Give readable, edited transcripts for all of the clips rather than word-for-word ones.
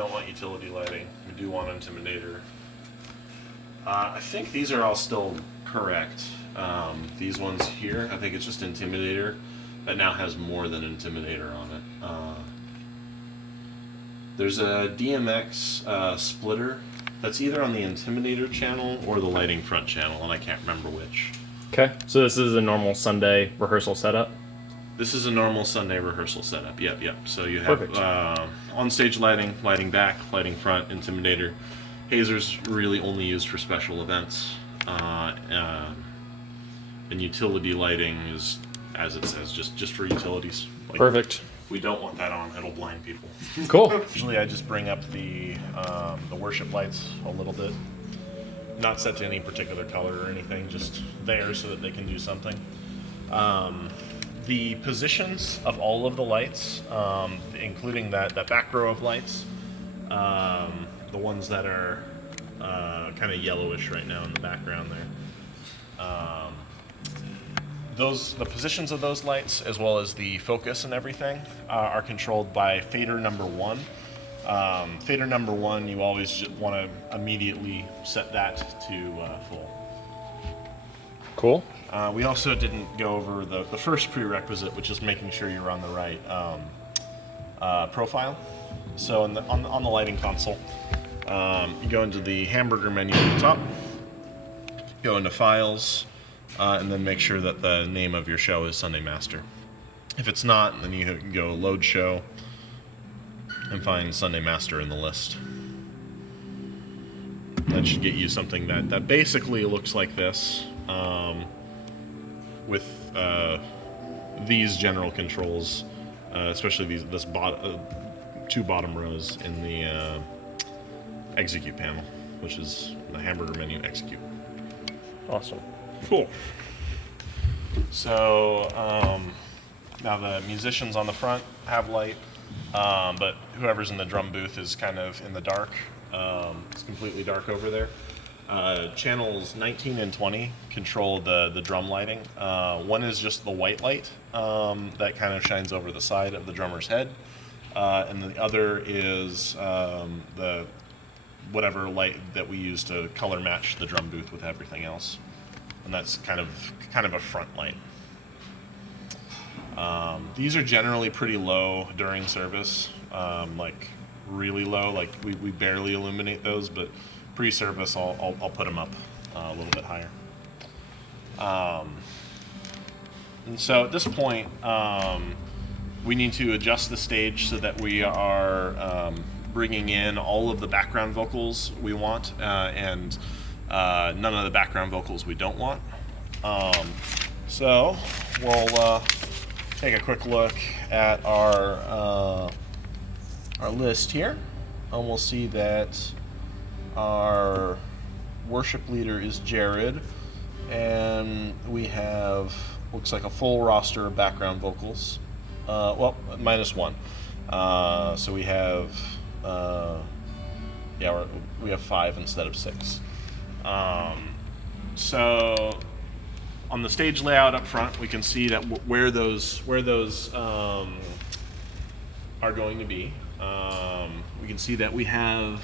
don't want utility lighting. We do want intimidator. I think these are all still correct. These ones here, I think it's just intimidator that now has more than intimidator on it. There's a DMX splitter that's either on the intimidator channel or the lighting front channel, and I can't remember which. Okay, so this is a normal Sunday rehearsal setup? This is a normal Sunday rehearsal setup. Yep. So you have on-stage lighting, lighting back, lighting front, intimidator. Hazer's really only used for special events. And utility lighting is, as it says, just for utilities. Like, Perfect. We don't want that on. It'll blind people. Cool. Usually I just bring up the worship lights a little bit. Not set to any particular color or anything, just there so that they can do something. The positions of all of the lights, including that back row of lights, the ones that are kind of yellowish right now in the background there, the positions of those lights, as well as the focus and everything, are controlled by fader number 1. Fader number 1, you always want to immediately set that to full. Cool. We also didn't go over the first prerequisite, which is making sure you're on the right profile. So on the lighting console, you go into the hamburger menu at the top, go into Files, and then make sure that the name of your show is Sunday Master. If it's not, then you can go Load Show and find Sunday Master in the list. That should get you something that basically looks like this, with these general controls, especially these two bottom rows in the execute panel, which is the hamburger menu execute. Awesome. Cool. So now the musicians on the front have light, but whoever's in the drum booth is kind of in the dark. It's completely dark over there. Channels 19 and 20 control the drum lighting. One is just the white light that kind of shines over the side of the drummer's head, and the other is the whatever light that we use to color match the drum booth with everything else, and that's kind of a front light. These are generally pretty low during service, like really low. Like we barely illuminate those, but pre-service I'll put them up a little bit higher. And so at this point, we need to adjust the stage so that we are bringing in all of the background vocals we want, and none of the background vocals we don't want. So we'll take a quick look at our list here, and we'll see that our worship leader is Jared, and we have, looks like a full roster of background vocals. Well, minus one. So we have, we have 5 instead of 6. So on the stage layout up front, we can see that where those are going to be. We can see that we have.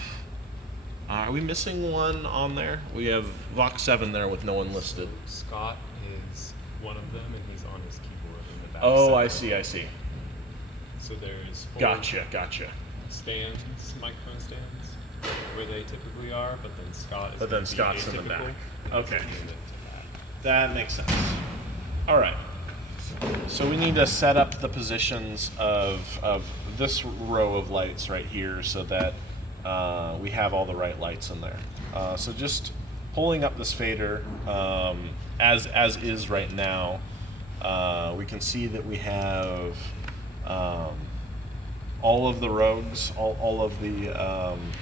Are we missing one on there? We have Vox 7 there with no one listed. Scott is one of them, and he's on his keyboard in the back. Oh, center. I see. So there's 4 Gotcha. stands, microphone stands, where they typically are, but then Scott is. But then Scott's in the atypical, back. and Okay. he's moved into That makes sense. All right. So we need to set up the positions of this row of lights right here so that we have all the right lights in there. So just pulling up this fader as is right now, we can see that we have all of the rogues, all of the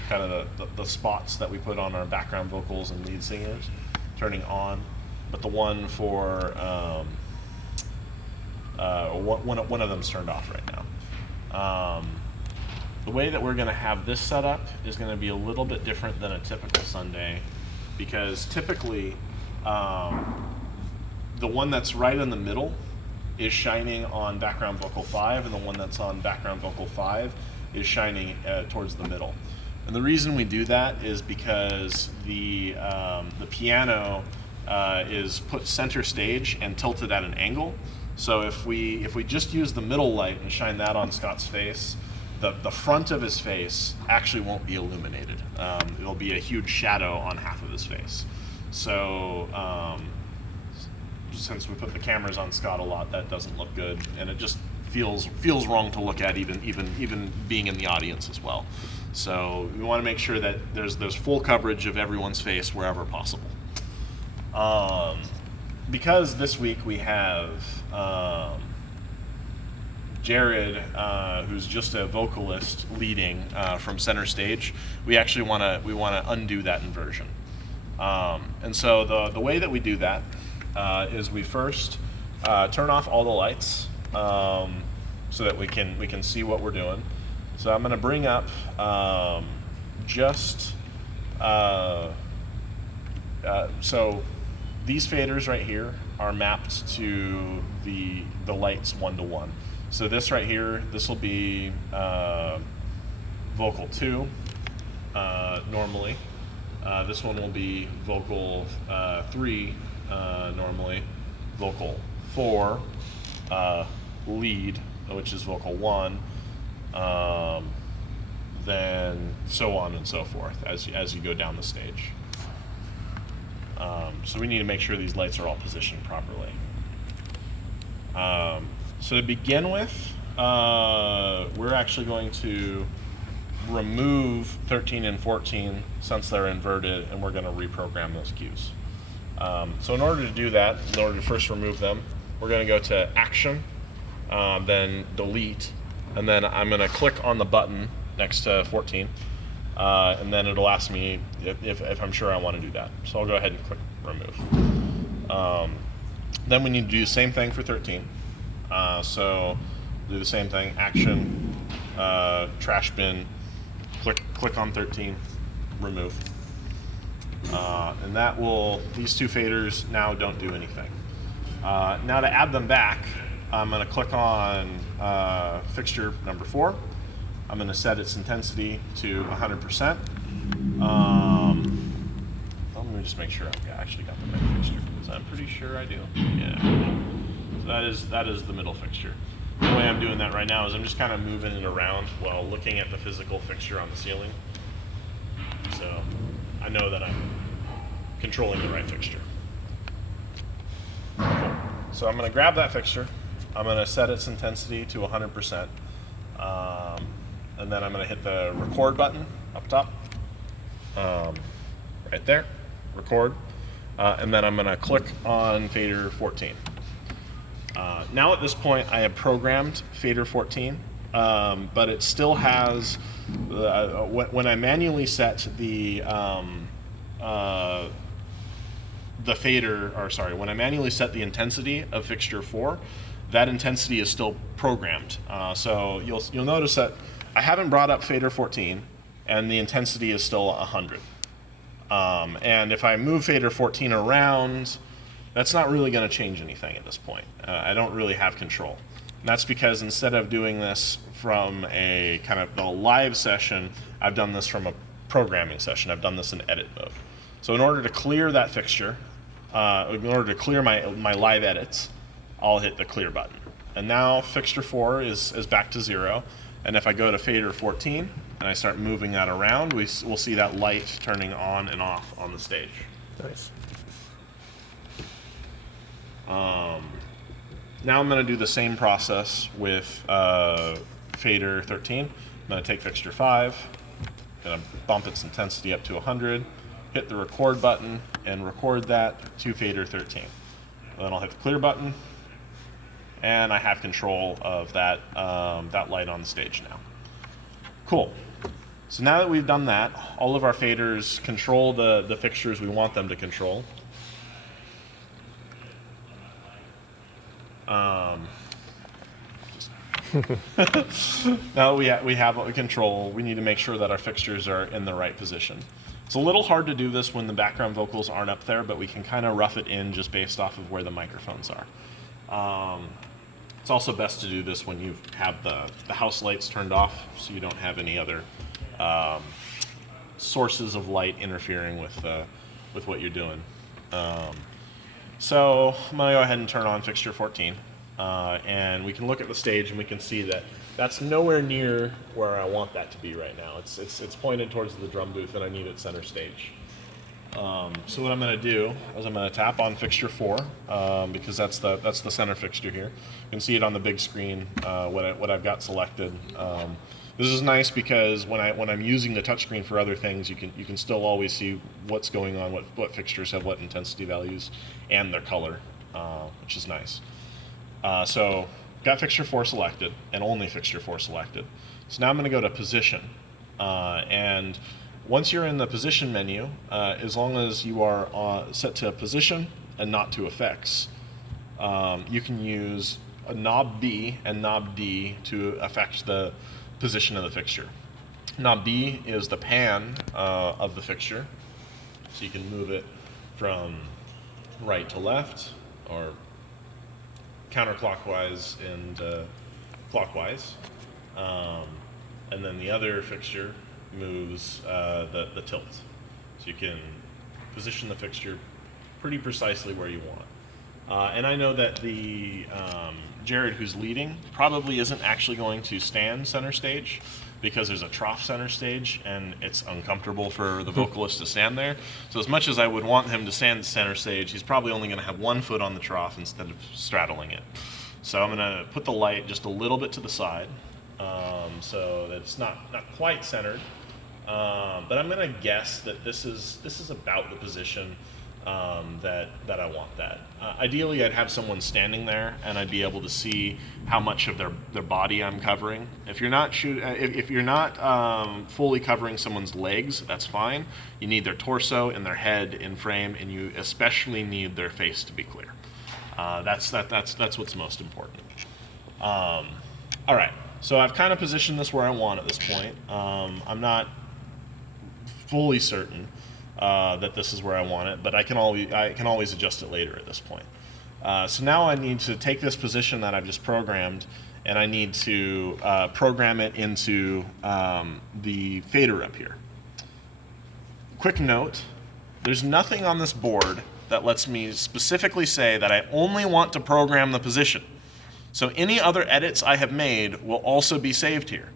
kind of the spots that we put on our background vocals and lead singers turning on, but the one for one of them's turned off right now. The way that we're going to have this set up is going to be a little bit different than a typical Sunday, because typically the one that's right in the middle is shining on background vocal 5, and the one that's on background vocal 5 is shining towards the middle. And the reason we do that is because the piano is put center stage and tilted at an angle. So if we just use the middle light and shine that on Scott's face, the front of his face actually won't be illuminated. It'll be a huge shadow on half of his face. So since we put the cameras on Scott a lot, that doesn't look good, and it just feels wrong to look at, even being in the audience as well. So we want to make sure that there's full coverage of everyone's face wherever possible. Because this week we have Jared, who's just a vocalist leading from center stage, we actually want to undo that inversion. And so the way that we do that is we first turn off all the lights so that we can see what we're doing. So I'm going to bring up so these faders right here are mapped to the lights 1-to-1. So this right here, this will be vocal 2 normally. This one will be vocal 3 normally, vocal 4 lead, which is vocal 1, then so on and so forth as you go down the stage. So we need to make sure these lights are all positioned properly. So to begin with, we're actually going to remove 13 and 14 since they're inverted, and we're going to reprogram those cues. So in order to do that, in order to first remove them, we're going to go to Action, then Delete, and then I'm going to click on the button next to 14, and then it'll ask me if I'm sure I want to do that. So I'll go ahead and click Remove. Then we need to do the same thing for 13. So do the same thing, Action, Trash Bin, click on 13, Remove. And that will, these two faders now don't do anything. Now to add them back, I'm going to click on fixture number 4. I'm going to set its intensity to 100%. Let me just make sure I've actually got the right fixture, because I'm pretty sure I do. Yeah. So that is the middle fixture. The way I'm doing that right now is I'm just kind of moving it around while looking at the physical fixture on the ceiling. So I know that I'm controlling the right fixture. Cool. So I'm going to grab that fixture. I'm going to set its intensity to 100%. And then I'm going to hit the record button up top. Right there. Record. And then I'm going to click on fader 14. Now at this point I have programmed fader 14, but it still has, when I manually set when I manually set the intensity of fixture 4, that intensity is still programmed. So you'll notice that I haven't brought up fader 14, and the intensity is still 100. And if I move fader 14 around, that's not really going to change anything at this point. I don't really have control. And that's because instead of doing this from a kind of the live session, I've done this from a programming session. I've done this in edit mode. So in order to clear that fixture, in order to clear my live edits, I'll hit the clear button. And now fixture 4 is back to 0. And if I go to fader 14 and I start moving that around, we'll see that light turning on and off on the stage. Nice. Now I'm going to do the same process with fader 13. I'm going to take fixture 5, going to bump its intensity up to 100, hit the record button, and record that to fader 13. And then I'll hit the clear button, and I have control of that light on the stage now. Cool. So now that we've done that, all of our faders control the fixtures we want them to control. Now that we have what we control, we need to make sure that our fixtures are in the right position. It's a little hard to do this when the background vocals aren't up there, but we can kind of rough it in just based off of where the microphones are. It's also best to do this when you have the house lights turned off, so you don't have any other sources of light interfering with what you're doing. So I'm gonna go ahead and turn on fixture 14, and we can look at the stage and we can see that that's nowhere near where I want that to be right now. It's pointed towards the drum booth, and I need it center stage. So what I'm going to do is I'm going to tap on fixture 4 because that's the center fixture here. You can see it on the big screen what I've got selected. This is nice because when I'm using the touchscreen for other things, you can still always see what's going on, what fixtures have what intensity values and their color, which is nice. So got fixture 4 selected and only fixture 4 selected. So now I'm going to go to position, and once you're in the position menu, as long as you are set to position and not to effects, you can use a knob B and knob D to affect the position of the fixture. Knob B is the pan of the fixture, so you can move it from right to left or counterclockwise and clockwise. And then the other fixture moves the tilt. So you can position the fixture pretty precisely where you want. And I know that the Jared, who's leading, probably isn't actually going to stand center stage because there's a trough center stage and it's uncomfortable for the vocalist to stand there. So as much as I would want him to stand center stage, he's probably only going to have one foot on the trough instead of straddling it. So I'm going to put the light just a little bit to the side, so that it's not quite centered. But I'm going to guess that this is about the position that I want that. Ideally, I'd have someone standing there, and I'd be able to see how much of their body I'm covering. If you're not fully covering someone's legs, that's fine. You need their torso and their head in frame, and you especially need their face to be clear. That's what's most important. All right. So I've kind of positioned this where I want at this point. I'm not fully certain that this is where I want it, but I can always adjust it later at this point. So now I need to take this position that I've just programmed, and I need to program it into the fader up here. Quick note, there's nothing on this board that lets me specifically say that I only want to program the position. So any other edits I have made will also be saved here.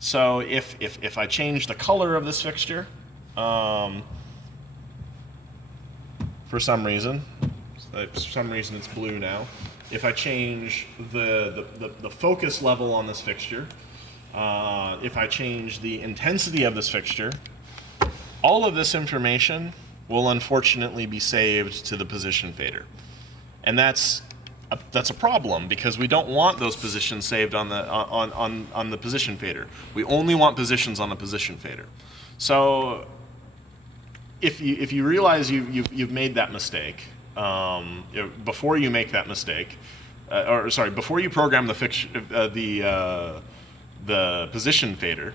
So if I change the color of this fixture, for some reason it's blue now. If I change the focus level on this fixture, if I change the intensity of this fixture, all of this information will unfortunately be saved to the position fader. And that's a problem because we don't want those positions saved on the position fader. We only want positions on the position fader. So if you realize you've made that mistake, before you make that mistake, before you program the position fader,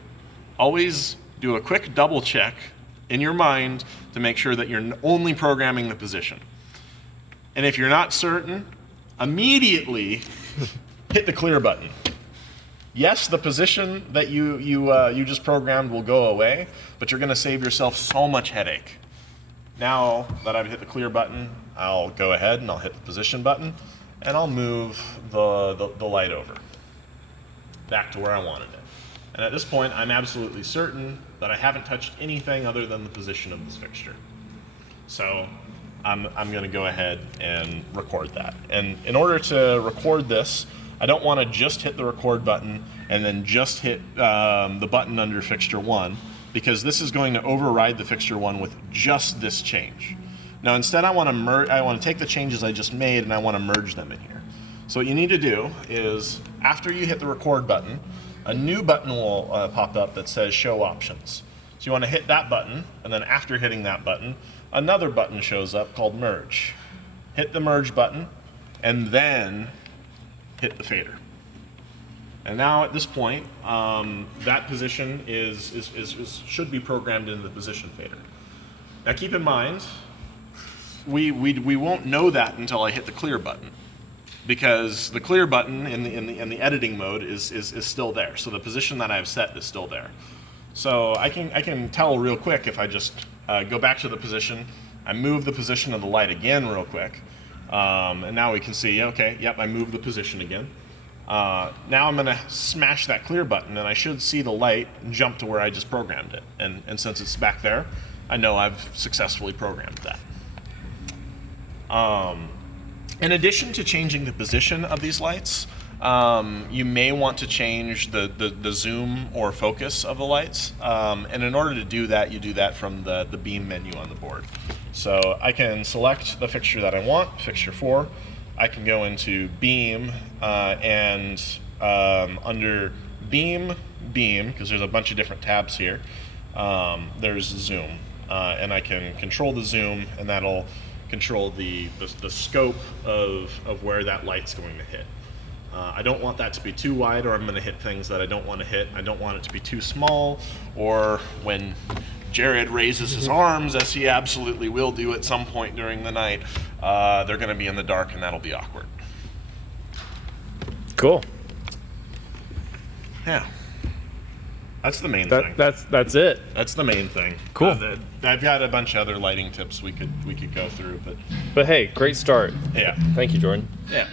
always do a quick double check in your mind to make sure that you're only programming the position. And if you're not certain, immediately hit the clear button. Yes, the position that you just programmed will go away, but you're going to save yourself so much headache. Now that I've hit the clear button, I'll go ahead and I'll hit the position button, and I'll move the light over back to where I wanted it. And at this point, I'm absolutely certain that I haven't touched anything other than the position of this fixture. So I'm going to go ahead and record that. And in order to record this, I don't want to just hit the record button and then just hit the button under fixture 1, because this is going to override the fixture 1 with just this change. Now instead I want to take the changes I just made and I want to merge them in here. So what you need to do is, after you hit the record button, a new button will pop up that says show options. So you want to hit that button, and then after hitting that button, another button shows up called merge. Hit the merge button, and then hit the fader. And now at this point, that position should be programmed into the position fader. Now keep in mind, we won't know that until I hit the clear button. because the clear button in the editing mode is still there. So the position that I've set is still there. So I can tell real quick if I just go back to the position, I move the position of the light again real quick, and now we can see, okay, yep, I moved the position again. Now I'm going to smash that clear button, and I should see the light jump to where I just programmed it. And since it's back there, I know I've successfully programmed that. In addition to changing the position of these lights, you may want to change the zoom or focus of the lights. And in order to do that, you do that from the beam menu on the board. So I can select the fixture that I want, fixture 4. I can go into beam and under beam, because there's a bunch of different tabs here, there's zoom. And I can control the zoom, and that'll control the scope of where that light's going to hit. I don't want that to be too wide, or I'm going to hit things that I don't want to hit. I don't want it to be too small, or when Jared raises his arms, as he absolutely will do at some point during the night, they're going to be in the dark, and that'll be awkward. Cool. Yeah. That's the main thing. That's it. That's the main thing. Cool. I've got a bunch of other lighting tips we could go through, but But hey, great start. yeah. Thank you, Jordan. Yeah.